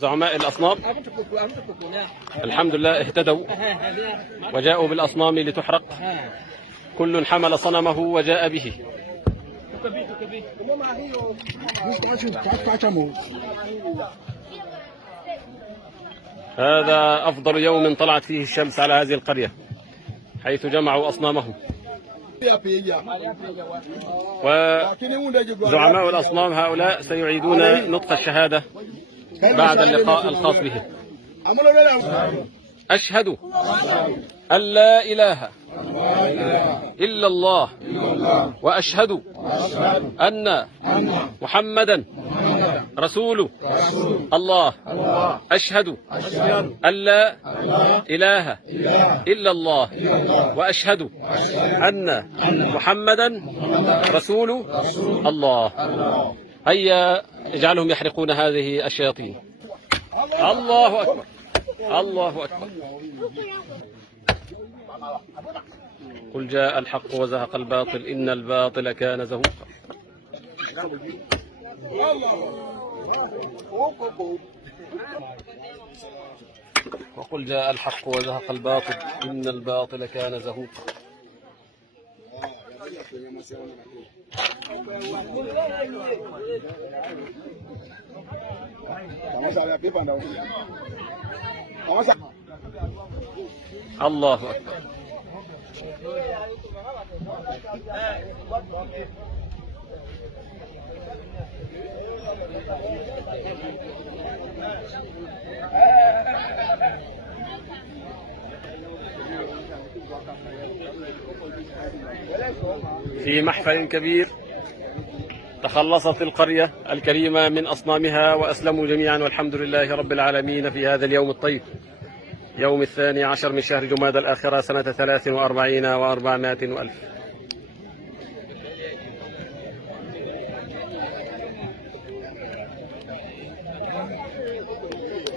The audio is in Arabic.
زعماء الأصنام الحمد لله اهتدوا وجاءوا بالأصنام لتحرق. كل حمل صنمه وجاء به. هذا أفضل يوم طلعت فيه الشمس على هذه القرية، حيث جمعوا أصنامهم. وزعماء الأصنام هؤلاء سيعيدون نطق الشهادة بعد اللقاء الخاص به. أشهد أن لا إله إلا الله وأشهد أن محمدا رسول الله. أشهد أن لا إله إلا الله وأشهد أن محمدا رسول الله. هيا اجعلهم يحرقون هذه الشياطين. الله أكبر، الله أكبر. قل جاء الحق وزهق الباطل إن الباطل كان زهوقا. وقل جاء الحق وزهق الباطل إن الباطل كان زهوقا. الله أكبر. في محفل كبير تخلصت القرية الكريمة من أصنامها وأسلموا جميعا، والحمد لله رب العالمين في هذا اليوم الطيب، يوم 12 من شهر جمادى الآخرة سنة 43 و400 وألف.